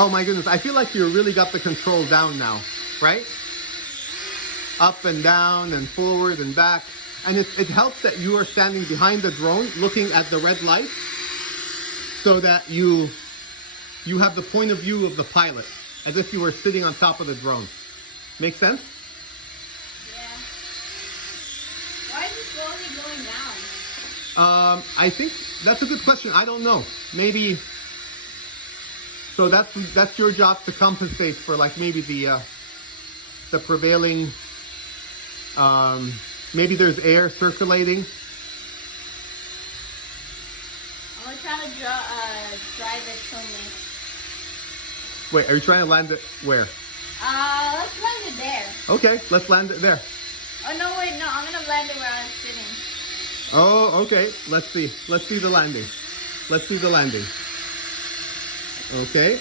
Oh my goodness, I feel like you really got the control down now, right? Up and down and forward and back. And it helps that you are standing behind the drone looking at the red light so that you have the point of view of the pilot as if you were sitting on top of the drone. Make sense? Yeah. Why is it slowly going down? I think that's a good question. I don't know. Maybe. So that's your job to compensate for like maybe the prevailing. Maybe there's air circulating. I'm gonna try to drive it to me. Wait, are you trying to land it where? Let's land it there. Okay, let's land it there. Oh no, wait, no, I'm gonna land it where I was sitting. Oh, okay. Let's see. Let's see the landing. Let's see the landing. Okay.